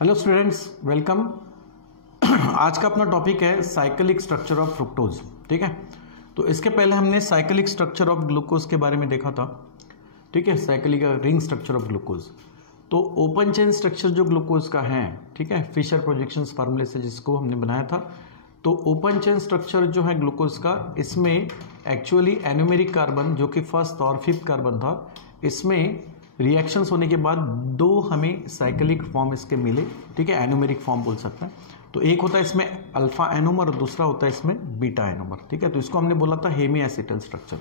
Hello students, welcome. आज का अपना टॉपिक है साइक्लिक स्ट्रक्चर ऑफ फ्रुक्टोज। ठीक है, तो इसके पहले हमने साइक्लिक स्ट्रक्चर ऑफ ग्लूकोज के बारे में देखा था। ठीक है, cyclic ring structure of glucose. तो ओपन चेन स्ट्रक्चर जो ग्लूकोज का है, ठीक है, फिशर प्रोजेक्शंस फार्मूले से जिसको हमने बनाया था। तो ओपन चेन स्ट्रक्चर जो है ग्लूकोज का, इसमें एक्चुअली एनुमेरिक कार्बन जो कि फर्स्ट और फिफ्थ कार्बन था, इसमें रिएक्शंस होने के बाद दो हमें साइक्लिक फॉर्म इसके मिले। ठीक है, एनुमेरिक फॉर्म बोल सकते हैं। तो एक होता है इसमें अल्फा एनोमर और दूसरा होता है इसमें बीटा एनोमर। ठीक है, तो इसको हमने बोला था हेमी एसिटल स्ट्रक्चर।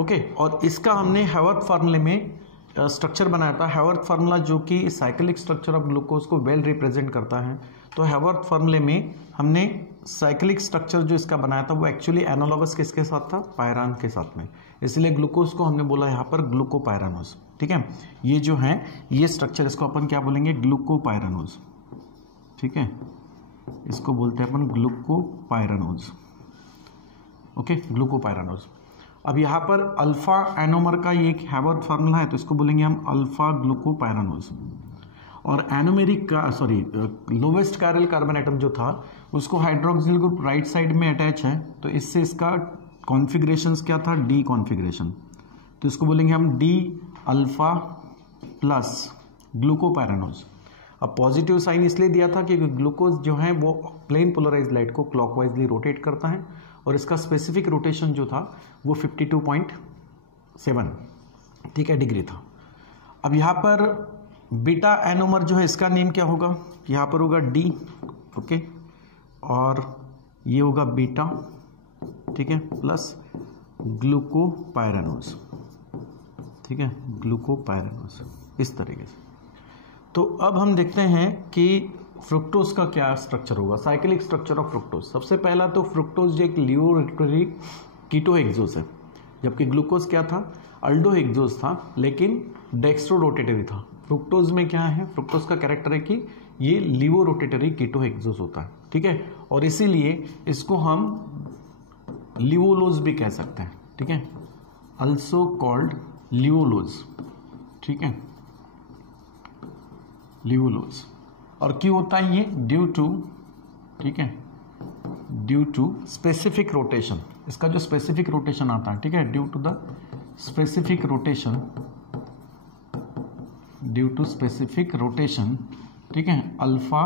ओके, और इसका हमने हैवर्थ फार्मूले में स्ट्रक्चर बनाया था। हैवर्थ फार्मूला जो कि साइक्लिक स्ट्रक्चर ऑफ ग्लूकोज को वेल रिप्रेजेंट करता है। तो हैवर्थ फार्मूले में हमने साइक्लिक स्ट्रक्चर जो इसका बनाया था वो एक्चुअली एनालॉगस किसके साथ था? पायरान के साथ में। इसलिए ग्लूकोज को हमने बोला यहाँ पर ग्लूकोपायरानोज। ठीक है, ये जो है ये स्ट्रक्चर, इसको अपन क्या बोलेंगे? ग्लूकोपायरानोज। ठीक है, इसको बोलते हैं अपन ग्लूकोपायरानोज। Okay, glucopyranose. अब यहाँ पर अल्फा एनोमर का ये एक हैवर्थ फार्मूला है, तो इसको बोलेंगे हम अल्फा ग्लूकोपायरानोज। और एनोमेरिक का लोवेस्ट कायरल कार्बन एटम जो था उसको हाइड्रोक्सिल ग्रुप राइट साइड में अटैच है, तो इससे इसका कॉन्फ़िगरेशंस क्या था? D configuration. तो इसको बोलेंगे हम डी अल्फा प्लस ग्लूकोपायरानोज। अब पॉजिटिव साइन इसलिए दिया था कि ग्लूकोज जो है वो प्लेन पोलराइज लाइट को क्लॉकवाइजली रोटेट करता है, और इसका स्पेसिफिक रोटेशन जो था वो 52.7 ठीक है डिग्री था। अब यहाँ पर बीटा एनोमर जो है इसका नेम क्या होगा? यहाँ पर होगा डी। ओके, और ये होगा बीटा, ठीक है, प्लस ग्लूकोपायरानोज। ठीक है, ग्लूकोपायरानोज इस तरीके से। तो अब हम देखते हैं कि फ्रुक्टोज का क्या स्ट्रक्चर होगा, साइक्लिक स्ट्रक्चर ऑफ फ्रुक्टोज। सबसे पहला तो फ्रुक्टोज एक लियोरोटरी कीटोहेक्सोज है, जबकि ग्लूकोज क्या था? अल्डोहेक्सोज था, लेकिन डेक्स्ट्रो रोटेटरी था। फ्रुक्टोज में क्या है? फ्रुक्टोज का कैरेक्टर है कि ये लिवो रोटेटरी कीटोहेक्सोज होता है। ठीक है, और इसीलिए इसको हम लिवोलोज भी कह सकते हैं। ठीक है, अल्सो कॉल्ड लिवोलोज। ठीक है, लिवोलोज। और क्यों होता है ये? ड्यू टू, ठीक है, ड्यू टू स्पेसिफिक रोटेशन। इसका जो स्पेसिफिक रोटेशन आता है, ठीक है, due to the specific rotation, due to specific rotation, ठीक है, अल्फा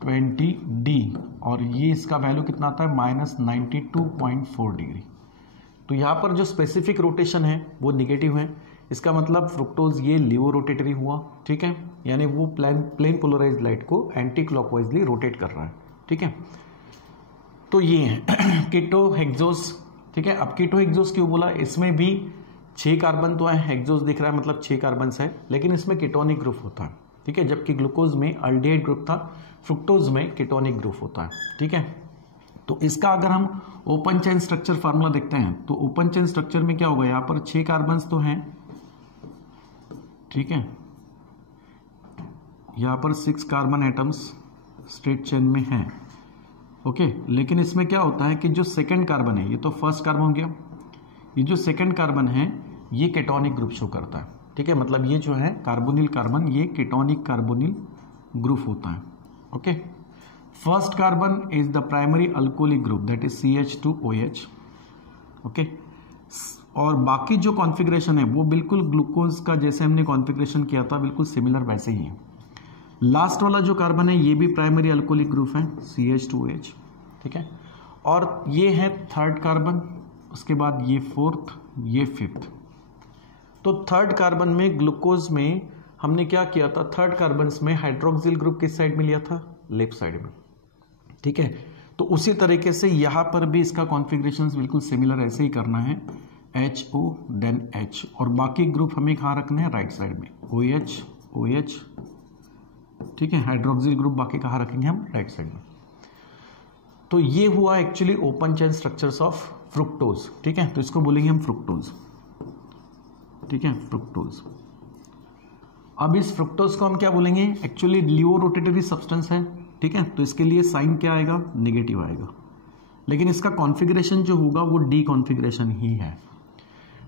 20D, और ये इसका वैल्यू कितना आता है? -92.4 डिग्री। तो यहाँ पर जो स्पेसिफिक रोटेशन है वो निगेटिव है। इसका मतलब फ्रुक्टोज ये लिवो रोटेटरी हुआ। ठीक है, यानी वो प्लेन पोलराइज लाइट को एंटी क्लॉकवाइजली रोटेट कर रहा है। ठीक है, तो ये है कीटोहेक्सोज। ठीक है, अब कीटोहेक्सोज क्यों बोला? इसमें भी 6 कार्बन तो है, हेक्सोज दिख रहा है मतलब 6 कार्बन है, लेकिन इसमें कीटोनिक ग्रुप होता है। ठीक है, जबकि ग्लूकोज में अल्डिहाइड ग्रुप था, फ्रुक्टोज में कीटोनिक ग्रुप होता है। ठीक है, तो इसका अगर हम ओपन चेन स्ट्रक्चर फार्मूला देखते हैं तो ओपन चेन स्ट्रक्चर में क्या होगा? यहाँ पर 6 कार्बन्स तो हैं, ठीक है, यहाँ पर 6 कार्बन एटम्स स्ट्रेट चेन में हैं। ओके, लेकिन इसमें क्या होता है कि जो सेकंड कार्बन है, ये तो फर्स्ट कार्बन हो गया, ये जो सेकंड कार्बन है ये कीटोनिक ग्रुप शो करता है। ठीक है, मतलब ये जो है कार्बोनिल कार्बन, ये कीटोनिक कार्बोनिल ग्रुप होता है। Okay, first carbon is the primary alcoholic group, that is CH2OH। Okay, और बाकी जो कॉन्फ़िगरेशन है वो बिल्कुल ग्लूकोज का जैसे हमने कॉन्फ़िगरेशन किया था बिल्कुल सिमिलर वैसे ही है। लास्ट वाला जो कार्बन है ये भी प्राइमरी अल्कोहलिक ग्रुप है, CH2OH। ठीक है, और ये है थर्ड कार्बन, उसके बाद ये फोर्थ, ये फिफ्थ। तो थर्ड कार्बन में ग्लूकोज में हमने क्या किया था? थर्ड कार्बन में हाइड्रोक्सिल ग्रुप किस साइड में लिया था? लेफ्ट साइड में। ठीक है, तो उसी तरीके से यहाँ पर भी इसका कॉन्फ़िगरेशन बिल्कुल सिमिलर ऐसे ही करना है, HO देन H, और बाकी ग्रुप हमें कहाँ रखने हैं? राइट साइड में, OH OH। ठीक है, हाइड्रोक्सिल ग्रुप बाकी कहाँ रखेंगे हम? राइट साइड में। तो ये हुआ actually open chain structures of fructose. ठीक है, तो इसको बोलेंगे हम फ्रुक्टोज। ठीक है, फ्रुक्टोज। अब इस फ्रुक्टोज को हम क्या बोलेंगे? एक्चुअली लिवो रोटेटरी सब्सटेंस है। ठीक है, तो इसके लिए साइन क्या आएगा? नेगेटिव आएगा, लेकिन इसका कॉन्फ़िगरेशन जो होगा वो डी कॉन्फ़िगरेशन ही है।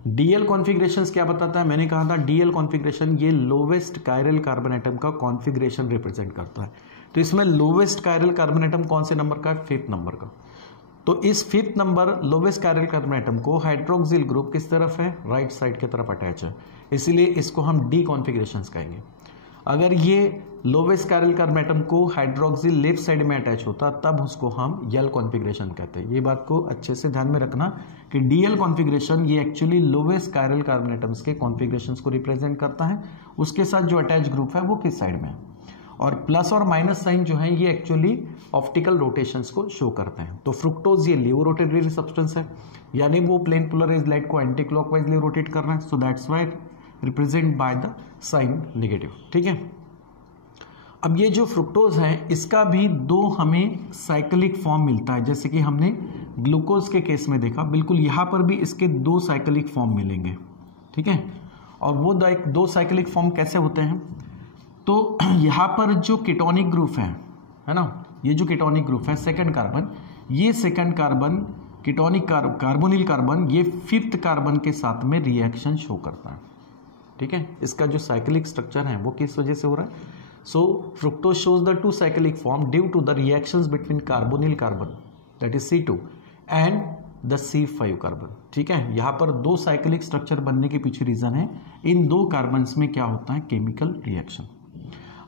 डीएल कॉन्फ़िगरेशंस क्या बताता है, मैंने कहा था डीएल कॉन्फ़िगरेशन ये लोवेस्ट कायरल कार्बन एटम का कॉन्फ़िगरेशन रिप्रेजेंट करता है। तो इसमें लोवेस्ट कायरल कार्बन एटम कौन से नंबर का है, 5th नंबर का। तो इस 5th number lowest chiral carbon atom को हाइड्रोक्सिल ग्रुप किस तरफ है, राइट साइड की तरफ अटैच है, इसीलिए इसको हम डी कॉन्फ़िगरेशंस कहेंगे। अगर ये लोवेस्ट कायरल कार्बन एटम को हाइड्रोक्सिल लेफ्ट साइड में अटैच होता तब उसको हम यल कॉन्फ़िगरेशन कहते हैं। ये बात को अच्छे से ध्यान में रखना कि डीएल कॉन्फ़िगरेशन ये actually lowest chiral carbon atoms के कॉन्फ़िगरेशंस को रिप्रेजेंट करता है, उसके साथ जो अटैच ग्रुप है वो किस साइड में है। और प्लस और माइनस साइन जो है ये एक्चुअली ऑप्टिकल रोटेशंस को शो करते हैं। तो फ्रुक्टोज ये लियो रोटेटरी सब्सटेंस है, यानी वो प्लेन पोलराइज्ड लाइट को एंटी क्लॉकवाइजली रोटेट कर रहे हैं, so that's why represent by the sign negative. ठीक है, अब ये जो फ्रुक्टोज है इसका भी दो हमें साइक्लिक फॉर्म मिलता है, जैसे कि हमने ग्लूकोज के केस में देखा, बिल्कुल यहाँ पर भी इसके दो साइक्लिक फॉर्म मिलेंगे। ठीक है, और वो दो साइक्लिक फॉर्म कैसे होते हैं, तो यहाँ पर जो कीटोनिक ग्रुप है ना, ये जो कीटोनिक ग्रुप है सेकंड कार्बन, ये second carbon ketonic carbonyl carbon ये 5th कार्बन के साथ में रिएक्शन शो करता है। ठीक है, इसका जो साइक्लिक स्ट्रक्चर है वो किस वजह से हो रहा है, so fructose shows the 2 cyclic form due to the reactions between carbonyl carbon that is C2 and the C5 carbon. ठीक है, यहाँ पर 2 साइक्लिक स्ट्रक्चर बनने के पीछे रीजन है इन 2 कार्बन्स में क्या होता है, केमिकल रिएक्शन।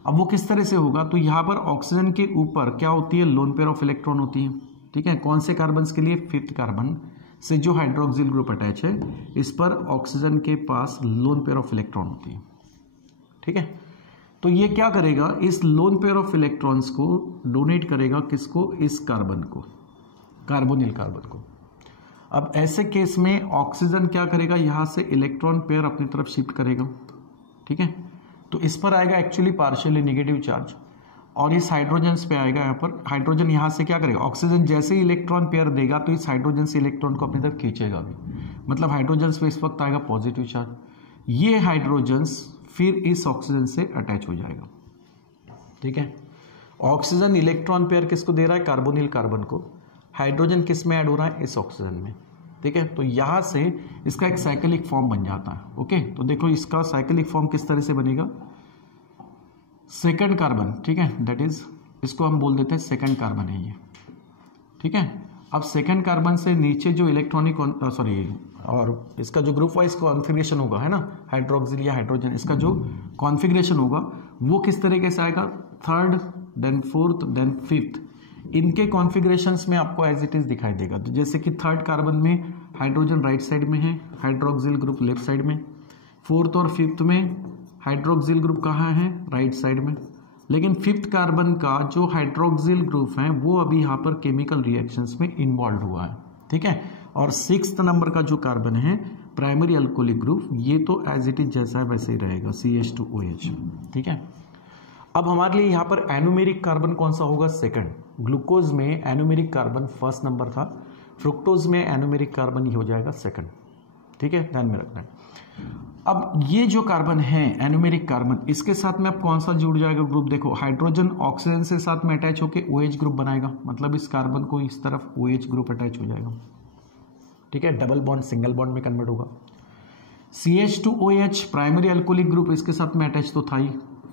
अब वो किस तरह से होगा, तो यहाँ पर ऑक्सीजन के ऊपर क्या होती है, लोन पेयर ऑफ इलेक्ट्रॉन होती है। ठीक है, कौन से कार्बन के लिए, 5th कार्बन से जो हाइड्रोक्सिल ग्रुप अटैच है इस पर ऑक्सीजन के पास लोन पेयर ऑफ इलेक्ट्रॉन होती है। ठीक है, तो ये क्या करेगा, इस लोन पेयर ऑफ इलेक्ट्रॉन्स को डोनेट करेगा किसको, इस कार्बन को, कार्बोनिल कार्बन को। अब ऐसे केस में ऑक्सीजन क्या करेगा, यहाँ से इलेक्ट्रॉन पेयर अपनी तरफ शिफ्ट करेगा। ठीक है, तो इस पर आएगा एक्चुअली पार्शियली नेगेटिव चार्ज, और इस हाइड्रोजन पे आएगा यहाँ पर, हाइड्रोजन यहाँ से क्या करेगा, ऑक्सीजन जैसे ही इलेक्ट्रॉन पेयर देगा तो इस हाइड्रोजन से इलेक्ट्रॉन को अपनी तरफ खींचेगा भी, मतलब हाइड्रोजन पे इस वक्त आएगा पॉजिटिव चार्ज, ये हाइड्रोजन फिर इस ऑक्सीजन से अटैच हो जाएगा। ठीक है, ऑक्सीजन इलेक्ट्रॉन पेयर किसको दे रहा है, कार्बोनिल कार्बन को, हाइड्रोजन किस में ऐड हो रहा है, इस ऑक्सीजन में। ठीक है, तो यहाँ से इसका एक साइक्लिक फॉर्म बन जाता है। ओके, तो देखो इसका साइक्लिक फॉर्म किस तरह से बनेगा, सेकंड कार्बन। ठीक है, दैट इज, इसको हम बोल देते हैं सेकंड कार्बन है ये। ठीक है, अब सेकंड कार्बन से नीचे जो इलेक्ट्रॉनिक और इसका जो ग्रुप वाइज कॉन्फ़िगरेशन होगा है ना, हाइड्रोक्सिल या हाइड्रोजन, इसका जो कॉन्फ़िगरेशन होगा वो किस तरीके से आएगा, 3rd then 4th then 5th, इनके कॉन्फ़िगरेशंस में आपको एज इट इज दिखाई देगा। तो जैसे कि 3rd कार्बन में हाइड्रोजन राइट साइड में है, हाइड्रोक्सिल ग्रुप लेफ्ट साइड में, 4th और 5th में हाइड्रोक्सिल ग्रुप कहाँ है, राइट साइड में, लेकिन 5th कार्बन का जो हाइड्रोक्सिल ग्रुप है वो अभी यहाँ पर केमिकल रिएक्शंस में इन्वॉल्व हुआ है। ठीक है, और 6th नंबर का जो कार्बन है प्राइमरी अल्कोहलिक ग्रुप, ये तो एज इट इज जैसा है वैसे ही रहेगा, CH2OH। ठीक है, अब हमारे लिए यहाँ पर एनोमेरिक कार्बन कौन सा होगा, सेकंड। ग्लूकोज में एनोमेरिक कार्बन 1st नंबर था, फ्रुक्टोज में एनोमेरिक कार्बन ही हो जाएगा सेकंड। ठीक है, ध्यान में रखना है। अब ये जो कार्बन है एनोमेरिक कार्बन, इसके साथ में अब कौन सा जुड़ जाएगा ग्रुप, देखो हाइड्रोजन ऑक्सीजन से साथ में अटैच होकर OH ग्रुप बनाएगा, मतलब इस कार्बन को इस तरफ OH ग्रुप अटैच हो जाएगा। ठीक है, डबल बॉन्ड सिंगल बॉन्ड में कन्वर्ट होगा। CH2OH प्राइमरी अल्कोहलिक ग्रुप इसके साथ में अटैच तो था ही।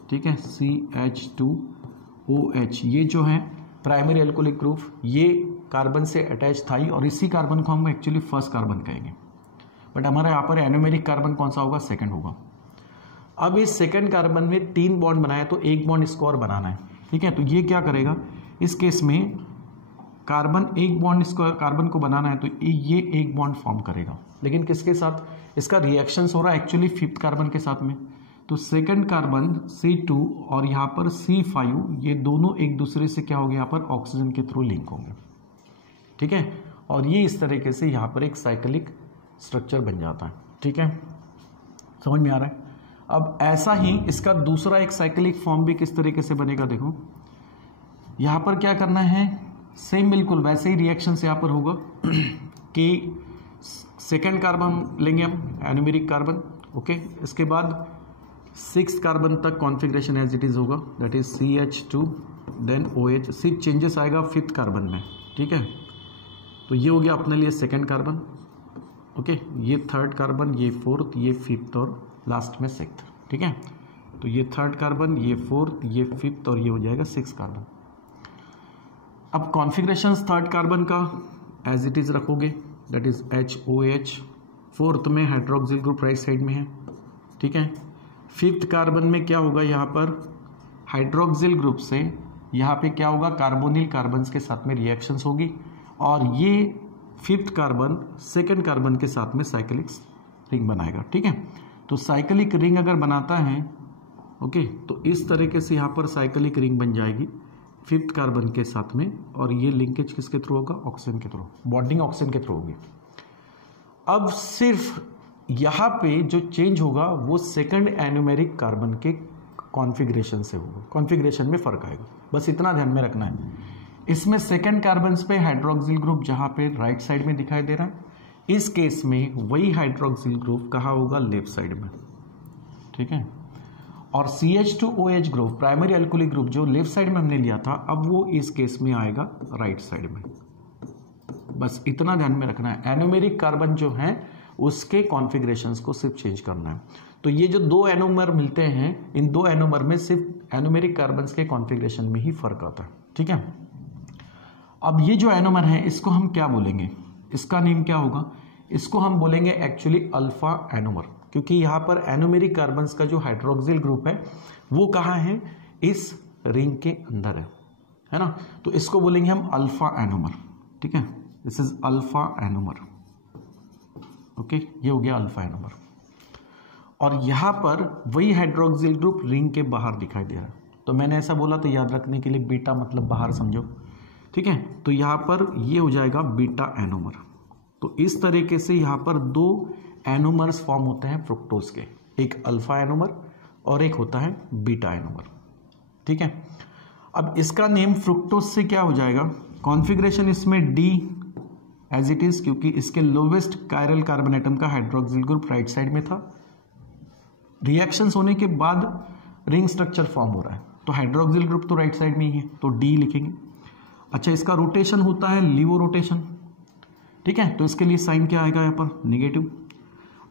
ठीक है, CH2OH ये जो है प्राइमरी अल्कोहलिक ग्रुप, ये कार्बन से अटैच था ही, और इसी कार्बन को हम एक्चुअली 1st कार्बन कहेंगे, बट हमारे यहाँ पर एनोमेरिक कार्बन कौन सा होगा, सेकंड होगा। अब इस सेकंड कार्बन में 3 बॉन्ड बनाए तो 1 बॉन्ड इसको और बनाना है। ठीक है, तो ये क्या करेगा, इस केस में कार्बन 1 बॉन्ड इसको कार्बन को बनाना है तो ये 1 बॉन्ड फॉर्म करेगा, लेकिन किसके साथ, इसका रिएक्शंस हो रहा है एक्चुअली 5th कार्बन के साथ में। तो सेकंड कार्बन C2 और यहाँ पर C5 ये दोनों एक दूसरे से क्या होंगे, यहाँ पर ऑक्सीजन के थ्रू लिंक होंगे। ठीक है, और ये इस तरीके से यहाँ पर एक साइक्लिक स्ट्रक्चर बन जाता है। ठीक है, समझ में आ रहा है। अब ऐसा ही इसका दूसरा एक साइक्लिक फॉर्म भी किस तरीके से बनेगा, देखो यहाँ पर क्या करना है, सेम बिल्कुल वैसे ही रिएक्शन से यहाँ पर होगा कि सेकंड कार्बन लेंगे हम एनोमेरिक कार्बन। ओके, इसके बाद 6th कार्बन तक कॉन्फ़िगरेशन एज इट इज होगा, that is CH2 then OH, सिर्फ चेंजेस आएगा 5th कार्बन में। ठीक है, तो ये हो गया अपने लिए सेकंड कार्बन। ओके, ये थर्ड कार्बन, ये फोर्थ, ये फिफ्थ और लास्ट में सिक्स्थ, ठीक है। तो ये थर्ड कार्बन, ये फोर्थ, ये फिफ्थ और ये हो जाएगा सिक्स कार्बन। अब कॉन्फ़िगरेशन थर्ड कार्बन का एज इट इज रखोगे, दैट इज HOH। फोर्थ में हाइड्रोक्सिल ग्रुप राइट साइड में है, ठीक है। फिफ्थ कार्बन में क्या होगा, यहाँ पर हाइड्रोक्सिल ग्रुप से यहाँ पे क्या होगा, कार्बोनिल कार्बन्स के साथ में रिएक्शंस होगी और ये फिफ्थ कार्बन सेकेंड कार्बन के साथ में साइक्लिक रिंग बनाएगा, ठीक है। तो साइक्लिक रिंग अगर बनाता है, ओके, तो इस तरीके से यहाँ पर साइक्लिक रिंग बन जाएगी फिफ्थ कार्बन के साथ में, और ये लिंकेज किसके थ्रू होगा, ऑक्सीजन के थ्रू, बॉन्डिंग ऑक्सीजन के थ्रू होगी। अब सिर्फ यहाँ पे जो चेंज होगा वो सेकंड एन्यूमेरिक कार्बन के कॉन्फ़िगरेशन से होगा, कॉन्फ़िगरेशन में फर्क आएगा, बस इतना ध्यान में रखना है। इसमें सेकंड कार्बन पे हाइड्रोक्सिल ग्रुप जहाँ पे राइट साइड में दिखाई दे रहा है, इस केस में वही हाइड्रोक्सिल ग्रुप कहाँ होगा, लेफ्ट साइड में, ठीक है। और CH2OH group, primary alcoholic group जो लेफ्ट साइड में हमने लिया था, अब वो इस केस में आएगा राइट साइड में, बस इतना ध्यान में रखना है। एनोमेरिक कार्बन जो है उसके कॉन्फ़िगरेशंस को सिर्फ चेंज करना है। तो ये जो दो एनोमर मिलते हैं, इन दो एनोमर में सिर्फ एनोमेरिक कार्बन्स के कॉन्फ़िगरेशन में ही फर्क आता है, ठीक है। अब ये जो एनोमर है इसको हम क्या बोलेंगे, इसका नेम क्या होगा, इसको हम बोलेंगे एक्चुअली अल्फा एनोमर, क्योंकि यहाँ पर एनोमेरिक कार्बन्स का जो हाइड्रोक्सिल ग्रुप है वो कहाँ है, इस रिंग के अंदर है ना। तो इसको बोलेंगे हम अल्फा एनोमर, ठीक है। This is alpha anomer, okay, ये हो गया अल्फा एनोमर। और यहाँ पर वही हाइड्रोक्सिल ग्रुप रिंग के बाहर दिखाई दे रहा है, तो मैंने ऐसा बोला तो याद रखने के लिए बीटा मतलब बाहर समझो, ठीक है। तो यहाँ पर ये हो जाएगा बीटा एनोमर। तो इस तरीके से यहाँ पर दो एनोमर्स फॉर्म होते हैं फ्रुक्टोज के, एक अल्फा एनोमर और एक होता है बीटा एनोमर, ठीक है। अब इसका नेम फ्रुक्टोज से क्या हो जाएगा, कॉन्फ़िगरेशन इसमें D एज इट इज, क्योंकि इसके लोवेस्ट कायरल कार्बन एटम का हाइड्रोक्सिल ग्रुप राइट साइड में था। रिएक्शंस होने के बाद रिंग स्ट्रक्चर फॉर्म हो रहा है, तो हाइड्रोक्सिल ग्रुप तो राइट साइड में ही है, तो D लिखेंगे। अच्छा, इसका रोटेशन होता है लीवो रोटेशन, ठीक है, तो इसके लिए साइन क्या आएगा यहाँ पर, नेगेटिव।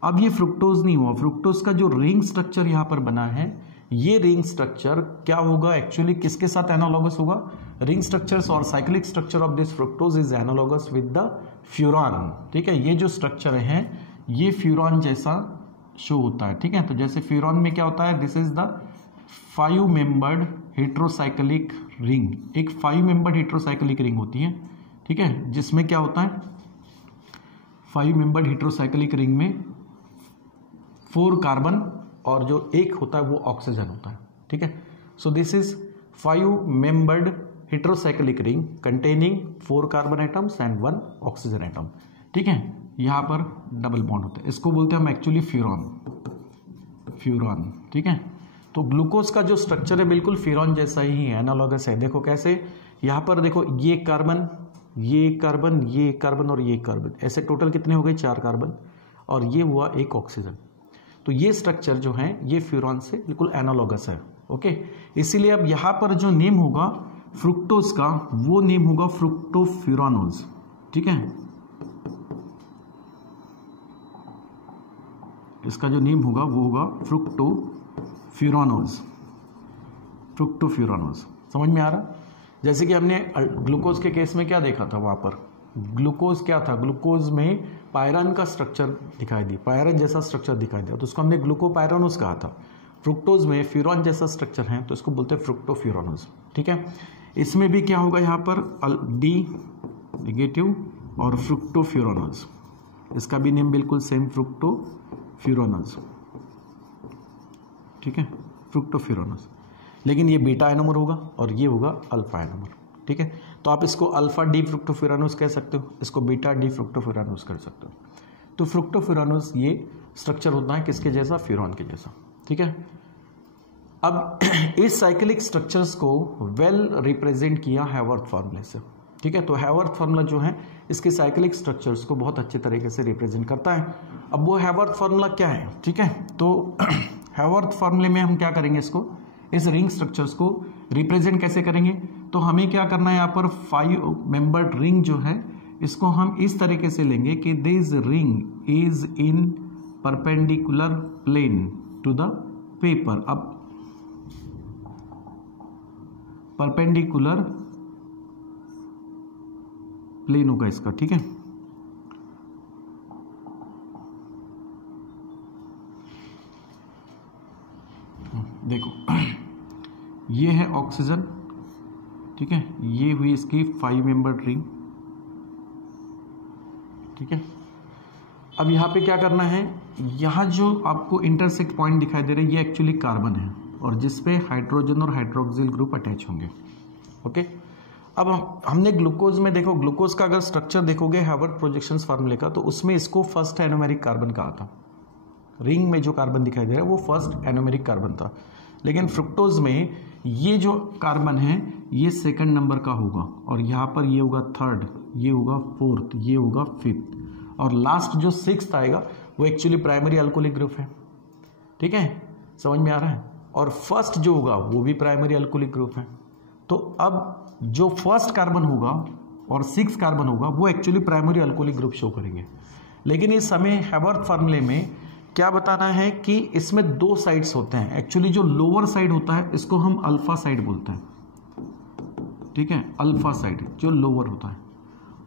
अब ये फ्रुक्टोज नहीं हुआ, फ्रुक्टोज का जो रिंग स्ट्रक्चर यहाँ पर बना है, ये रिंग स्ट्रक्चर क्या होगा, एक्चुअली किसके साथ एनालॉगस होगा, रिंग स्ट्रक्चर्स और cyclic structure of this fructose is analogous with the furan, ठीक है। ये जो स्ट्रक्चर है ये फ्यूरॉन जैसा शो होता है, ठीक है। तो जैसे फ्यूरॉन में क्या होता है, this is the 5 membered heterocyclic ring, एक 5 मेंबर्ड हेट्रोसाइक्लिक रिंग होती है, ठीक है, जिसमें क्या होता है 5 मेंबर्ड हेट्रोसाइक्लिक रिंग में 4 कार्बन और जो एक होता है वो ऑक्सीजन होता है, ठीक है। So this is 5 membered heterocyclic ring containing 4 carbon atoms and 1 oxygen atom, ठीक है। यहाँ पर डबल बॉन्ड होता है, इसको बोलते हैं हम एक्चुअली फ्यूरॉन, ठीक है। तो ग्लूकोज का जो स्ट्रक्चर है बिल्कुल फ्यूरॉन जैसा ही है, एनालॉगस है। देखो कैसे, यहाँ पर देखो ये कार्बन, ये कार्बन, ये कार्बन और ये कार्बन, ऐसे टोटल कितने हो गए, 4 कार्बन, और ये हुआ एक ऑक्सीजन। तो ये स्ट्रक्चर जो है ये फ्यूरॉन से बिल्कुल एनालॉगस है, ओके। इसीलिए अब यहाँ पर जो नेम होगा फ्रुक्टोज का, वो नेम होगा फ्रुक्टोफ्यूरानोज, ठीक है। इसका जो नेम होगा वो होगा फ्रुक्टोफ्यूरानोज, फ्रुक्टोफ्यूरानोज। समझ में आ रहा, जैसे कि हमने ग्लूकोज के केस में क्या देखा था, वहाँ पर ग्लूकोज क्या था, ग्लूकोज में पायरन का स्ट्रक्चर दिखाई दी, पायरन जैसा स्ट्रक्चर दिखाई दिया, तो उसको हमने ग्लूकोपायरानोज कहा था। फ्रुक्टोज में फ्यूरॉन जैसा स्ट्रक्चर है तो इसको बोलते हैं फ्रुक्टोफ्यूरानोज, ठीक है। इसमें भी क्या होगा, यहाँ पर D नेगेटिव और फ्रुक्टोफ्यूरानोज, इसका भी नेम बिल्कुल सेम, फ्रुक्टोफ्यूरानोज, ठीक है, फ्रुक्टोफ्यूरानोज। लेकिन ये बीटा एनोमर होगा और ये होगा अल्फा एनोमर, ठीक है। तो आप इसको अल्फा डी फ्रुक्टोफ्यूरानोज कह सकते हो, इसको बीटा डी फ्रुक्टोफ्यूरानोज कर सकते हो। तो फ्रुक्टोफ्यूरानोज ये स्ट्रक्चर होता है किसके जैसा, फ्यूरॉन के जैसा, ठीक है। अब इस साइक्लिक स्ट्रक्चर्स को वेल रिप्रेजेंट किया हैवर्थ फार्मूले से, ठीक है। तो हैवर्थ फार्मूला जो है इसके साइक्लिक स्ट्रक्चर्स को बहुत अच्छे तरीके से रिप्रेजेंट करता है। अब वो हैवर्थ फार्मूला क्या है, ठीक है। तो हैवर्थ फार्मूले में हम क्या करेंगे, इसको, इस रिंग स्ट्रक्चर्स को रिप्रेजेंट कैसे करेंगे, तो हमें क्या करना है, यहाँ पर 5 मेंबर्ड रिंग जो है इसको हम इस तरीके से लेंगे कि this ring is in perpendicular plane to the paper. अब परपेंडिकुलर प्लेन होगा इसका, ठीक है। देखो ये है ऑक्सीजन, ठीक है, ये हुई इसकी 5 मेंबर्ड रिंग, ठीक है। अब यहाँ पे क्या करना है, यहाँ जो आपको इंटरसेक्ट पॉइंट दिखाई दे रहे हैं ये एक्चुअली कार्बन है और जिसपे हाइड्रोजन और हाइड्रोक्सिल ग्रुप अटैच होंगे, ओके। अब हमने ग्लूकोज में देखो, ग्लूकोज का अगर स्ट्रक्चर देखोगे हार्वर्ड प्रोजेक्शंस फार्मूले का, तो उसमें इसको फर्स्ट एनोमेरिक कार्बन कहा था। रिंग में जो कार्बन दिखाई दे रहा है वो फर्स्ट एनोमेरिक कार्बन था, लेकिन फ्रुक्टोज में ये जो कार्बन है ये सेकंड नंबर का होगा और यहाँ पर ये होगा थर्ड, ये होगा फोर्थ, ये होगा फिफ्थ, और लास्ट जो सिक्स्थ आएगा वो एक्चुअली प्राइमरी अल्कोहलिक ग्रुप है, ठीक है, समझ में आ रहा है। और फर्स्ट जो होगा वो भी प्राइमरी अल्कोहलिक ग्रुप है। तो अब जो फर्स्ट कार्बन होगा और सिक्स कार्बन होगा वो actually primary alcoholic group show करेंगे, लेकिन इस समय हार्वर्ड फार्मूले में क्या बताना है कि इसमें दो साइड्स होते हैं। एक्चुअली जो लोअर साइड होता है इसको हम अल्फा साइड बोलते हैं, ठीक है, अल्फा साइड जो लोअर होता है,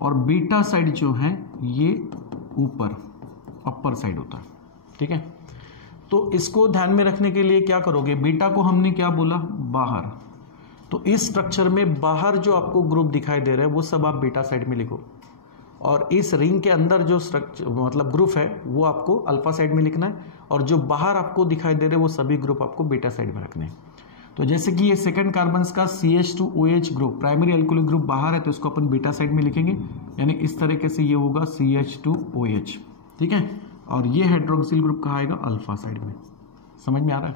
और बीटा साइड जो है ये ऊपर अपर साइड होता है, ठीक है। तो इसको ध्यान में रखने के लिए क्या करोगे, बीटा को हमने क्या बोला, बाहर, तो इस स्ट्रक्चर में बाहर जो आपको ग्रुप दिखाई दे रहा है वो सब आप बीटा साइड में लिखो, और इस रिंग के अंदर जो स्ट्रक्चर मतलब ग्रुप है वो आपको अल्फा साइड में लिखना है, और जो बाहर आपको दिखाई दे रहे हैं वो सभी ग्रुप आपको बीटा साइड में रखने हैं। तो जैसे कि ये सेकंड कार्बन का CH2OH group primary alcoholic group बाहर है तो इसको अपन बीटा साइड में लिखेंगे, यानी इस तरीके से ये होगा CH2OH, ठीक है, और ये हाइड्रोक्सिल ग्रुप कहाँ आएगा, अल्फा साइड में। समझ में आ रहा है।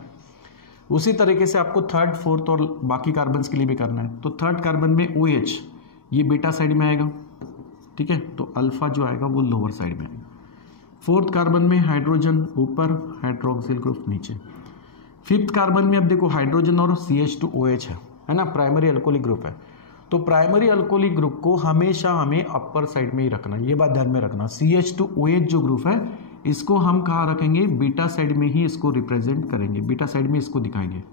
उसी तरीके से आपको थर्ड फोर्थ और बाकी कार्बन के लिए भी करना है। तो थर्ड कार्बन में OH ये बीटा साइड में आएगा, ठीक है, तो अल्फा जो आएगा वो लोअर साइड में आएगा। फोर्थ कार्बन में हाइड्रोजन ऊपर, हाइड्रोक्सिल ग्रुप नीचे। फिफ्थ कार्बन में अब देखो हाइड्रोजन और CH2OH है ना, प्राइमरी अल्कोहलिक ग्रुप है। तो प्राइमरी अल्कोहलिक ग्रुप को हमेशा हमें अपर साइड में ही रखना, ये बात ध्यान में रखना। CH2OH जो ग्रुप है इसको हम कहाँ रखेंगे, बीटा साइड में ही इसको रिप्रेजेंट करेंगे, बीटा साइड में इसको दिखाएंगे।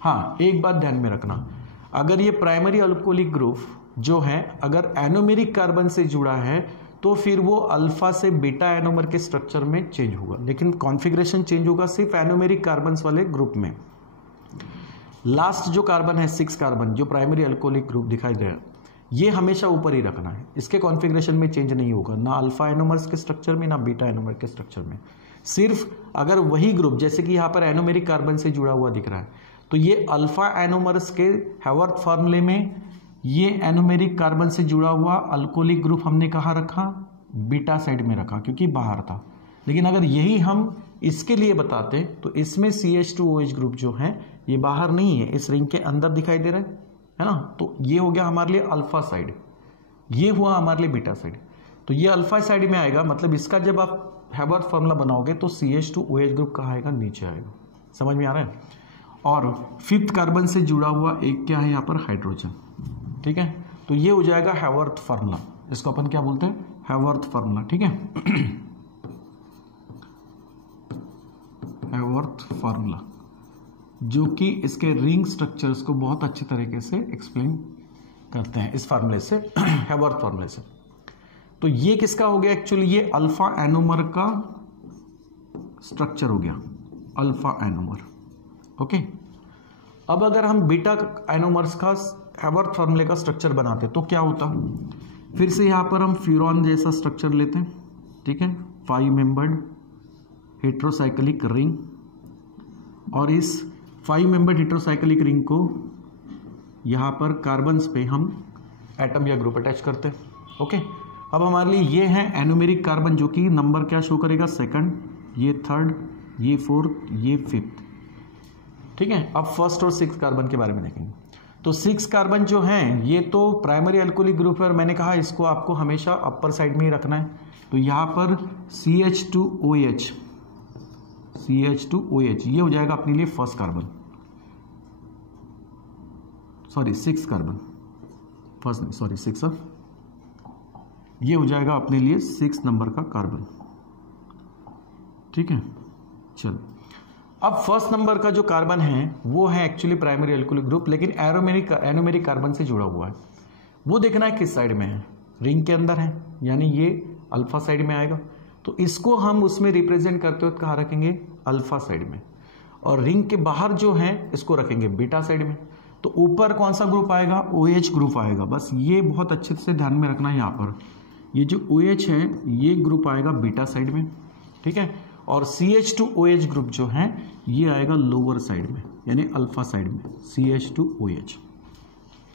हाँ, एक बात ध्यान में रखना, अगर ये प्राइमरी अल्कोहलिक ग्रुप जो है अगर एनोमेरिक कार्बन से जुड़ा है तो फिर वो अल्फा से बीटा एनोमर के स्ट्रक्चर में चेंज होगा, लेकिन कॉन्फ़िगरेशन चेंज होगा सिर्फ एनोमेरिक कार्बन्स वाले ग्रुप में। लास्ट जो कार्बन है 6 कार्बन जो प्राइमरी अल्कोहलिक ग्रुप दिखाई दे रहा है ये हमेशा ऊपर ही रखना है, इसके कॉन्फ़िगरेशन में चेंज नहीं होगा, ना अल्फा एनोमर्स के स्ट्रक्चर में ना बीटा एनोमर के स्ट्रक्चर में। सिर्फ अगर वही ग्रुप जैसे कि यहाँ पर एनोमेरिक कार्बन से जुड़ा हुआ दिख रहा है तो ये अल्फा एनोमर्स के हार्वर्ड फार्मूले में ये एनोमेरिक कार्बन से जुड़ा हुआ अल्कोहलिक ग्रुप हमने कहाँ रखा, बीटा साइड में रखा क्योंकि बाहर था। लेकिन अगर यही हम इसके लिए बताते तो इसमें CH2OH ग्रुप जो है ये बाहर नहीं है, इस रिंग के अंदर दिखाई दे रहा है ना, तो ये हो गया हमारे लिए अल्फा साइड, ये हुआ हमारे लिए बीटा साइड। तो ये अल्फा साइड में आएगा, मतलब इसका जब आप हार्वर्ड फार्मूला बनाओगे तो CH2OH ग्रुप कहाँ आएगा, नीचे आएगा। समझ में आ रहा है। और फिफ्थ कार्बन से जुड़ा हुआ एक क्या है यहाँ पर, हाइड्रोजन, ठीक है। तो ये हो जाएगा हार्वर्ड फार्मूला, इसको अपन क्या बोलते हैं, हार्वर्ड फार्मूला, ठीक है। हार्वर्ड फार्मूला जो कि इसके रिंग स्ट्रक्चर्स को बहुत अच्छे तरीके से एक्सप्लेन करते हैं इस फार्मूले से, हार्वर्ड फार्मूले से। तो ये किसका हो गया, एक्चुअली ये अल्फा एनोमर का स्ट्रक्चर हो गया, अल्फा एनोमर, ओके। अब अगर हम बीटा एनोमर्स का हार्वर्ड फार्मूले का स्ट्रक्चर बनाते तो क्या होता, फिर से यहाँ पर हम फ्यूरॉन जैसा स्ट्रक्चर लेते हैं, ठीक है, 5 मेंबर्ड हेट्रोसाइक्लिक रिंग, और इस 5 मेंबर्ड हेट्रोसाइक्लिक रिंग को यहाँ पर कार्बन्स पे हम एटम या ग्रुप अटैच करते हैं, ओके। अब हमारे लिए ये है एनोमेरिक कार्बन जो कि नंबर क्या शो करेगा, सेकंड, ये थर्ड, ये फोर्थ, ये फिफ्थ, ठीक है। अब फर्स्ट और सिक्स कार्बन के बारे में देखेंगे। तो 6 कार्बन जो हैं ये तो प्राइमरी अल्कोहलिक ग्रुप है और मैंने कहा इसको आपको हमेशा अपर साइड में ही रखना है। तो यहाँ पर CH2OH ये हो जाएगा अपने लिए first carbon, sorry 6 carbon, first नहीं, सॉरी 6, ये हो जाएगा अपने लिए 6 नंबर का कार्बन। ठीक है, चलो अब फर्स्ट नंबर का जो कार्बन है वो है एक्चुअली प्राइमरी अल्कोहलिक ग्रुप, लेकिन एरोमेरिक कार्बन से जुड़ा हुआ है। वो देखना है किस साइड में है, रिंग के अंदर है, यानी ये अल्फा साइड में आएगा, तो इसको हम उसमें रिप्रेजेंट करते हुए कहाँ रखेंगे, अल्फा साइड में, और रिंग के बाहर जो है इसको रखेंगे बीटा साइड में। तो ऊपर कौन सा ग्रुप आएगा, OH ग्रुप आएगा। बस ये बहुत अच्छे से ध्यान में रखना है, यहाँ पर ये जो OH है ये ग्रुप आएगा बीटा साइड में, ठीक है, और CH2OH ग्रुप जो है ये आएगा लोअर साइड में, यानी अल्फा साइड में, CH2OH।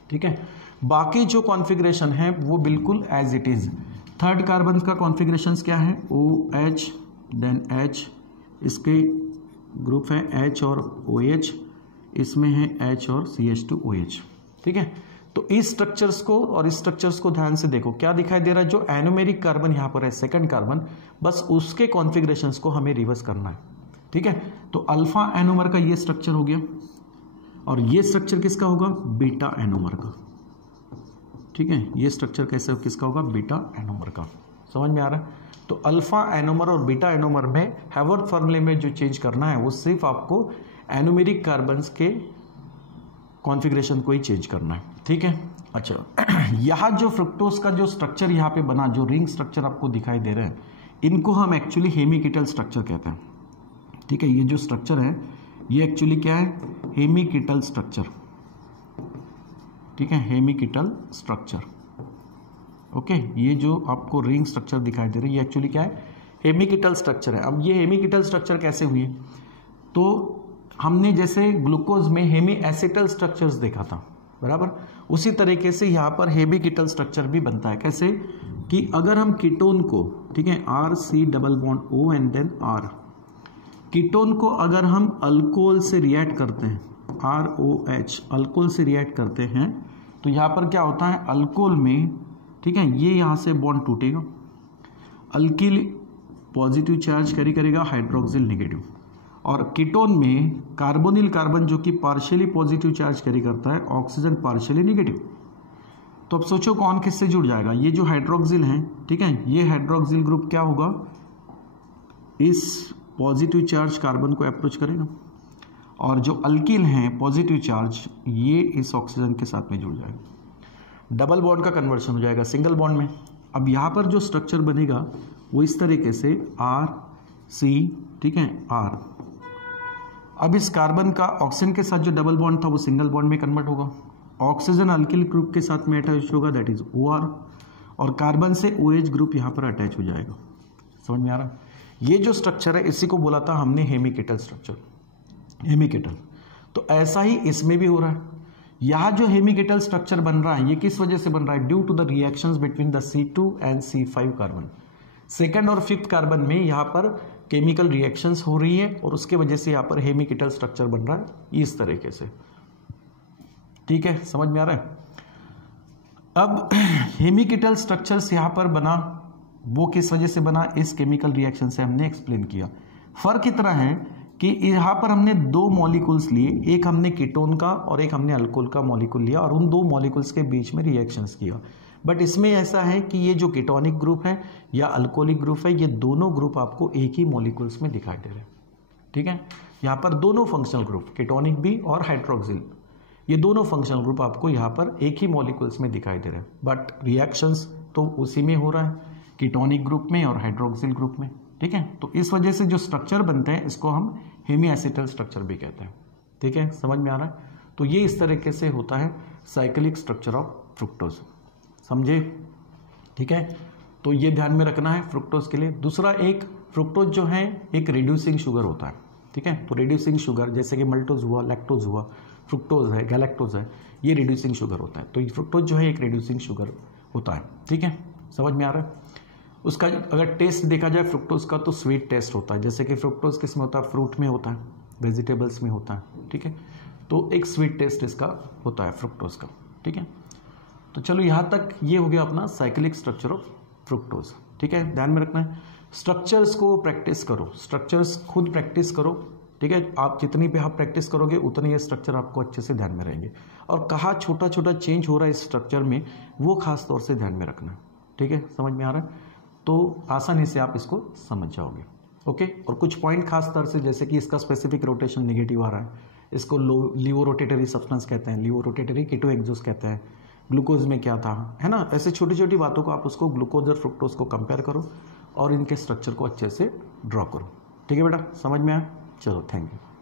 ठीक है, बाकी जो कॉन्फ़िगरेशन है वो बिल्कुल as it is. Third carbon का कॉन्फ़िगरेशन क्या है, OH देन H, इसके ग्रुप है H और OH, इसमें है H और CH2OH। ठीक है, तो इस स्ट्रक्चर्स को और इस स्ट्रक्चर्स को ध्यान से देखो, क्या दिखाई दे रहा है, जो एनोमेरिक कार्बन यहाँ पर है सेकंड कार्बन, बस उसके कॉन्फ़िगरेशंस को हमें रिवर्स करना है। ठीक है, तो अल्फा एनोमर का ये स्ट्रक्चर हो गया, और ये स्ट्रक्चर किसका होगा, बीटा एनोमर का। ठीक है, ये स्ट्रक्चर कैसे किसका होगा, बीटा एनोमर का। समझ में आ रहा है? तो अल्फा एनोमर और बीटा एनोमर में हैवर्थ फॉर्मूले में जो चेंज करना है वो सिर्फ आपको एनोमेरिक कार्बन्स के कॉन्फ़िगरेशन को ही चेंज करना है। ठीक है, अच्छा यहाँ जो फ्रुक्टोज का जो स्ट्रक्चर यहाँ पे बना, जो रिंग स्ट्रक्चर आपको दिखाई दे रहे हैं, इनको हम एक्चुअली हेमिकीटल स्ट्रक्चर कहते हैं। ठीक है, ये जो स्ट्रक्चर है ये एक्चुअली क्या है, हेमिकीटल स्ट्रक्चर। ठीक है, हेमिकीटल स्ट्रक्चर। ओके, ये जो आपको रिंग स्ट्रक्चर दिखाई दे रही है ये एक्चुअली क्या है, हेमिकीटल स्ट्रक्चर है। अब ये हेमिकीटल स्ट्रक्चर कैसे हुई, तो हमने जैसे ग्लूकोज में हेमी एसिटल स्ट्रक्चर्स देखा था, बराबर, उसी तरीके से यहाँ पर हेमिकीटल स्ट्रक्चर भी बनता है। कैसे कि अगर हम कीटोन को, ठीक है, RC double bond O and then R, ketone को अगर हम अल्कोहल से रिएक्ट करते हैं, ROH, अल्कोहल से रिएक्ट करते हैं, तो यहाँ पर क्या होता है, अल्कोहल में, ठीक है, ये यहाँ से बॉन्ड टूटेगा, अल्किल पॉजिटिव चार्ज कैरी करेगा, हाइड्रोक्सिल नेगेटिव, और कीटोन में कार्बोनिल कार्बन जो कि पार्शियली पॉजिटिव चार्ज कैरी करता है, ऑक्सीजन पार्शियली नेगेटिव। तो अब सोचो कौन किससे जुड़ जाएगा, ये जो हाइड्रोक्सिल है, ठीक है, ये हाइड्रोक्सिल ग्रुप क्या होगा, इस पॉजिटिव चार्ज कार्बन को अप्रोच करेगा, और जो अल्किल हैं पॉजिटिव चार्ज, ये इस ऑक्सीजन के साथ में जुड़ जाएगा, डबल बॉन्ड का कन्वर्शन हो जाएगा सिंगल बॉन्ड में। अब यहाँ पर जो स्ट्रक्चर बनेगा वो इस तरीके से RC, ठीक है, R। अब इस कार्बन का ऑक्सीजन के साथ जो डबल बॉन्ड था वो सिंगल बॉन्ड में कन्वर्ट होगा, ऑक्सीजन अल्किल ग्रुप के साथ में अटैच होगा, दैट इज OR, और कार्बन से OH ग्रुप यहाँ पर अटैच हो जाएगा। समझ में आ रहा है? ये जो स्ट्रक्चर है इसी को बोला था हमने हेमिकीटल स्ट्रक्चर, हेमिकीटल। तो ऐसा ही इसमें भी हो रहा है। यहाँ जो हेमिकीटल स्ट्रक्चर बन रहा है ये किस वजह से बन रहा है, due to the reactions between the C2 and C5 carbon. Second और फिफ्थ कार्बन में यहाँ पर केमिकल रिएक्शंस हो रही है और उसके वजह से यहाँ पर हेमिकीटल स्ट्रक्चर बन रहा है इस तरीके से। ठीक है, समझ में आ रहा है? अब हेमिकीटल स्ट्रक्चर्स यहाँ पर बना, वो किस वजह से बना, इस केमिकल रिएक्शन से हमने एक्सप्लेन किया। फर्क इतना है कि यहाँ पर हमने दो मॉलिक्यूल्स लिए, एक हमने कीटोन का और एक हमने अल्कोहल का मॉलिक्यूल लिया और उन दो मॉलिक्यूल्स के बीच में रिएक्शंस किया। बट इसमें ऐसा है कि ये जो कीटोनिक ग्रुप है या अल्कोहलिक ग्रुप है, ये दोनों ग्रुप आपको एक ही मॉलिक्यूल्स में दिखाई दे रहे हैं। ठीक है, यहाँ पर दोनों फंक्शनल ग्रुप, कीटोनिक भी और हाइड्रोक्सिल, ये दोनों फंक्शनल ग्रुप आपको यहाँ पर एक ही मॉलिक्यूल्स में दिखाई दे रहे हैं। बट रिएक्शंस तो उसी में हो रहा है, कीटोनिक ग्रुप में और हाइड्रोक्सिल ग्रुप में। ठीक है, तो इस वजह से जो स्ट्रक्चर बनते हैं इसको हम हेमी एसिटल स्ट्रक्चर भी कहते हैं। ठीक है, समझ में आ रहा है? तो ये इस तरीके से होता है साइक्लिक स्ट्रक्चर ऑफ फ्रुक्टोज। समझे? ठीक है, तो ये ध्यान में रखना है फ्रुक्टोज के लिए। दूसरा, एक फ्रुक्टोज जो है एक रिड्यूसिंग शुगर होता है। ठीक है, तो रिड्यूसिंग शुगर जैसे कि मल्टोज हुआ, लैक्टोज हुआ, फ्रुक्टोज है, गैलेक्टोज है, ये रिड्यूसिंग शुगर होता है। तो ये फ्रुक्टोज जो है एक रिड्यूसिंग शुगर होता है। ठीक है, समझ में आ रहा है? उसका अगर टेस्ट देखा जाए फ्रुक्टोज का तो स्वीट टेस्ट होता है, जैसे कि फ्रुक्टोज किस में होता है, फ्रूट में होता है, वेजिटेबल्स में होता है। ठीक है, तो एक स्वीट टेस्ट इसका होता है फ्रुक्टोज का। ठीक है, तो चलो यहाँ तक ये हो गया अपना साइक्लिक स्ट्रक्चर ऑफ फ्रुक्टोज। ठीक है, ध्यान में रखना है, स्ट्रक्चर्स को प्रैक्टिस करो, स्ट्रक्चर्स खुद प्रैक्टिस करो। ठीक है, आप जितनी पे आप प्रैक्टिस करोगे उतने ये स्ट्रक्चर आपको अच्छे से ध्यान में रहेंगे। और कहाँ छोटा छोटा चेंज हो रहा है इस स्ट्रक्चर में, वो खास तौर से ध्यान में रखना है। ठीक है, समझ में आ रहा है, तो आसानी से आप इसको समझ जाओगे। ओके, और कुछ पॉइंट खास तौर से, जैसे कि इसका स्पेसिफिक रोटेशन नेगेटिव आ रहा है, इसको लिवो रोटेटरी सब्सटेंस कहते हैं, लिवो रोटेटरी कीटो एक्सोस कहते हैं, ग्लूकोज में क्या था, है ना, ऐसे छोटी छोटी बातों को आप उसको ग्लूकोज और फ्रुक्टोज को कंपेयर करो और इनके स्ट्रक्चर को अच्छे से ड्रॉ करो। ठीक है बेटा, समझ में आया? चलो, थैंक यू।